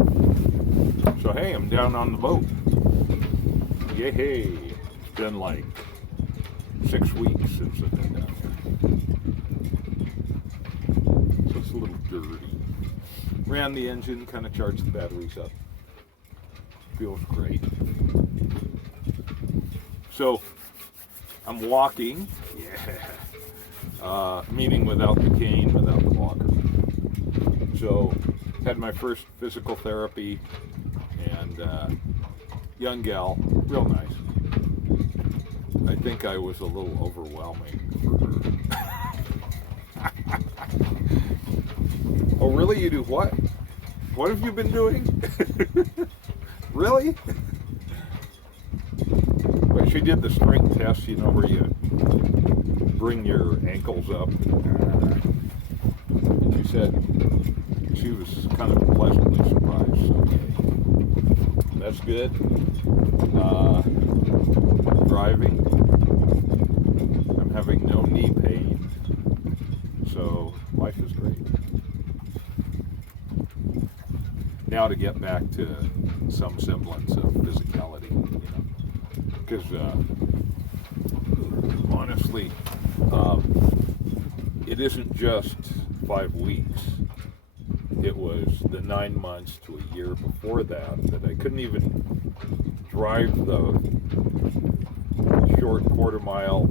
So hey, I'm down on the boat. Yay! It's been like 6 weeks since I've been down here. So it's a little dirty. Ran the engine, kind of charged the batteries up. Feels great. So I'm walking. Yeah. Meaning without the cane, without the walker. So had my first physical therapy, and young gal, real nice. I think I was a little overwhelming for her. Oh, really? You do what? What have you been doing? Really? But she did the strength test, you know, where you bring your ankles up. And she said she was kind of pleasantly surprised. So that's good. Driving. I'm having no knee pain. So life is great. Now to get back to some semblance of physicality, you know, because honestly, it isn't just 5 weeks. It was the 9 months to a year before that I couldn't even drive the short quarter mile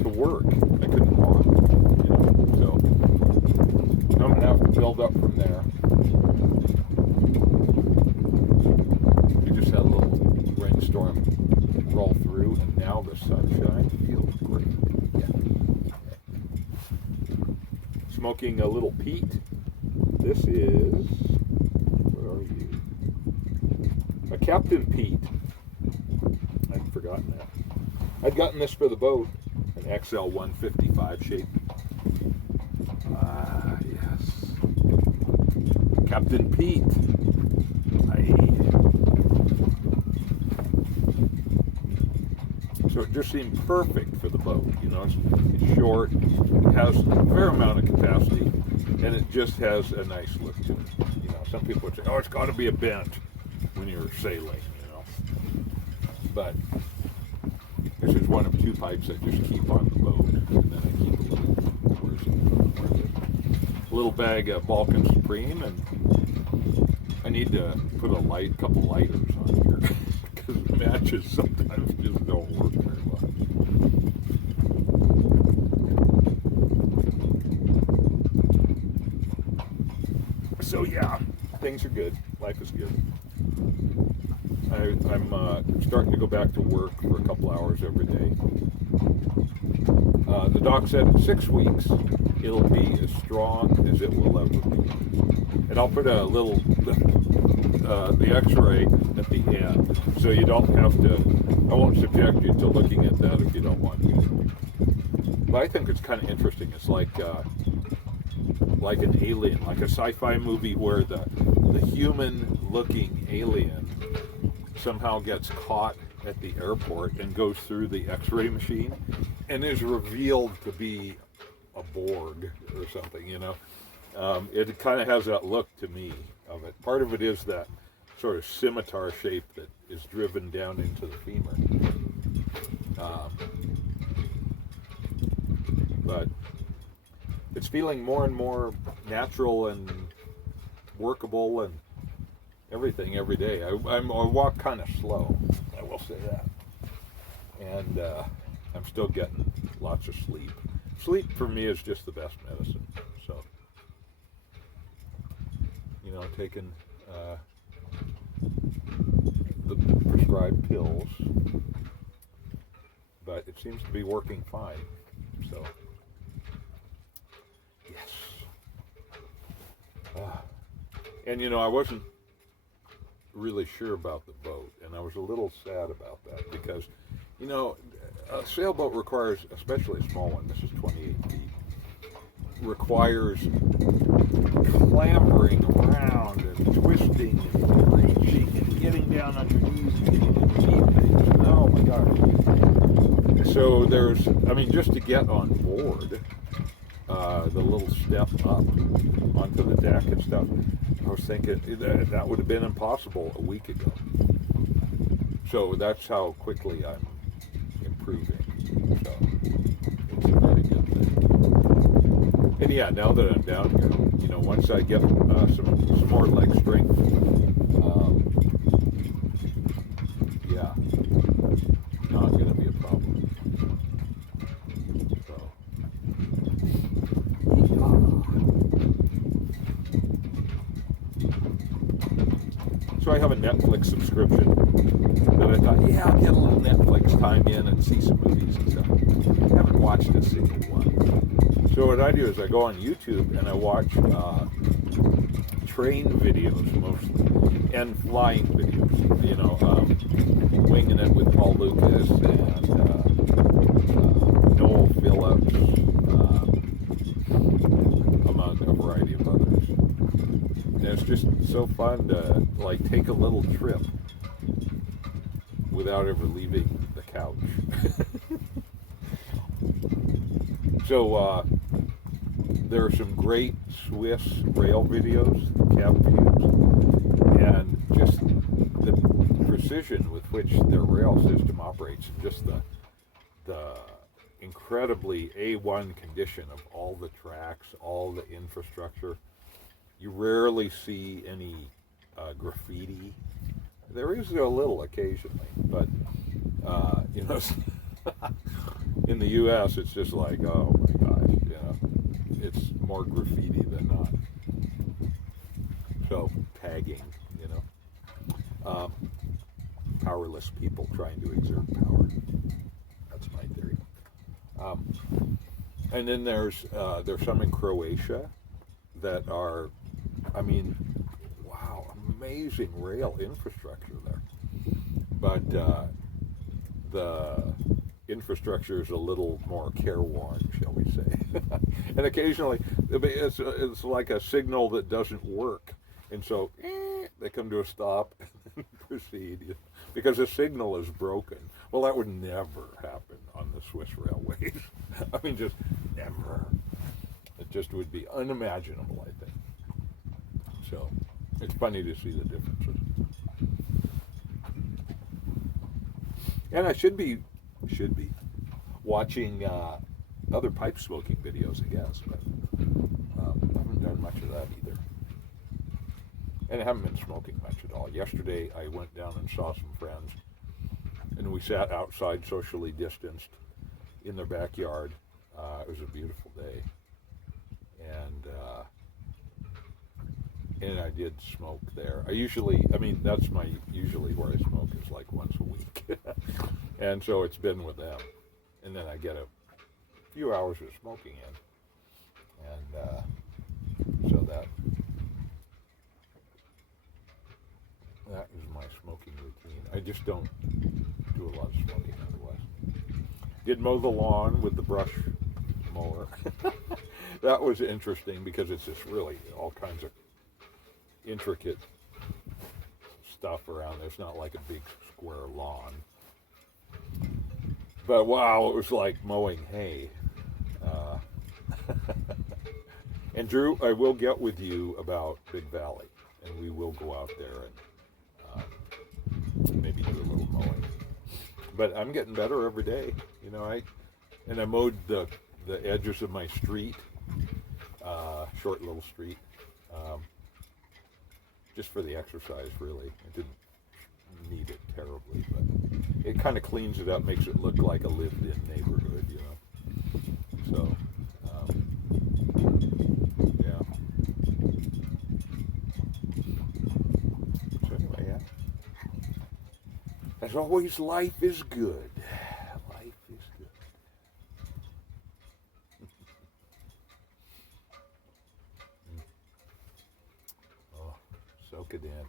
to work. I couldn't walk, you know. So I'm gonna have to build up from there. We just had a little rainstorm roll through, and now the sunshine feels great. Yeah. Smoking a little peat. This is, where are you? A Captain Pete. I'd forgotten that. I'd gotten this for the boat, an XL 155 shape. Ah, yes. Captain Pete. So it just seemed perfect for the boat. You know, it's short, it has a fair amount of capacity, and it just has a nice look to it. You know, some people would say, oh, it's got to be a bench when you're sailing, you know. But this is one of 2 pipes I just keep on the boat, and then I keep a little bag of Balkan Supreme, and I need to put a couple lighters on here because the matches sometimes just don't work very much. So yeah, things are good. Life is good. I'm starting to go back to work for a couple hours every day. The doc said in 6 weeks it'll be as strong as it will ever be. And I'll put a little the X-ray at the end, so you don't have to. I won't subject you to looking at that if you don't want to. But I think it's kind of interesting. It's like an alien, like a sci-fi movie where the human-looking alien somehow gets caught at the airport and goes through the X-ray machine and is revealed to be a Borg or something, you know. It kind of has that look to me of it. Part of it is that sort of scimitar shape that is driven down into the femur. But it's feeling more and more natural and workable and everything every day. I walk kind of slow, I will say that. And I'm still getting lots of sleep. Sleep for me is just the best medicine. So, you know, taking the prescribed pills, but it seems to be working fine. So, yes. And you know, I wasn't really sure about the boat, and I was a little sad about that because, you know, a sailboat requires, especially a small one, this is 28 feet, requires clambering around and twisting and reaching and getting down on your knees and feet things. Oh my gosh. So there's, I mean, just to get on board, the little step up onto the deck and stuff, was thinking that would have been impossible a week ago. So that's how quickly I'm improving. So it's a very good thing. And yeah, now that I'm down here, once I get some more leg strength, yeah, not going to be a problem. So I have a Netflix subscription that I thought, yeah, I'll get a little Netflix time in and see some movies and stuff. I haven't watched a single one. So what I do is I go on YouTube and I watch train videos mostly and flying videos. Winging It with Paul Lucas and Noel Phillips, among a variety of others. And it's just so fun to take a little trip without ever leaving the couch. So there are some great Swiss rail videos, cab views, and just the precision with which their rail system operates, and just the incredibly A1 condition of all the tracks, all the infrastructure. You rarely see any graffiti. There is a little occasionally, but in the U.S. it's just like, oh my gosh, it's more graffiti than not. So tagging, powerless people trying to exert power. That's my theory. And then there's some in Croatia that are, wow, amazing rail infrastructure there. But the infrastructure is a little more careworn, shall we say. And occasionally it's like a signal that doesn't work. And so they come to a stop and proceed because the signal is broken. Well, that would never happen on the Swiss railways. Just never. It just would be unimaginable, I think. So it's funny to see the differences. And I should be watching other pipe smoking videos, I guess, but I haven't done much of that either. And I haven't been smoking much at all. Yesterday I went down and saw some friends, and we sat outside socially distanced in their backyard. It was a beautiful day. And I did smoke there. That's usually where I smoke is like once a week. And so it's been with them. And then I get a few hours of smoking in. And so that is my smoking routine. I just don't do a lot of smoking otherwise. Did mow the lawn with the brush mower. That was interesting because it's just really all kinds of intricate stuff around there. It's not like a big square lawn. But wow, it was like mowing hay. And Drew, I will get with you about Big Valley, and we will go out there and maybe do a little mowing. But I'm getting better every day. I mowed the edges of my street, short little street, just for the exercise, really. It didn't need it terribly, but it kind of cleans it up, makes it look like a lived-in neighborhood, So, yeah. So anyway, yeah. As always, life is good. Life is good. Oh, soak it in.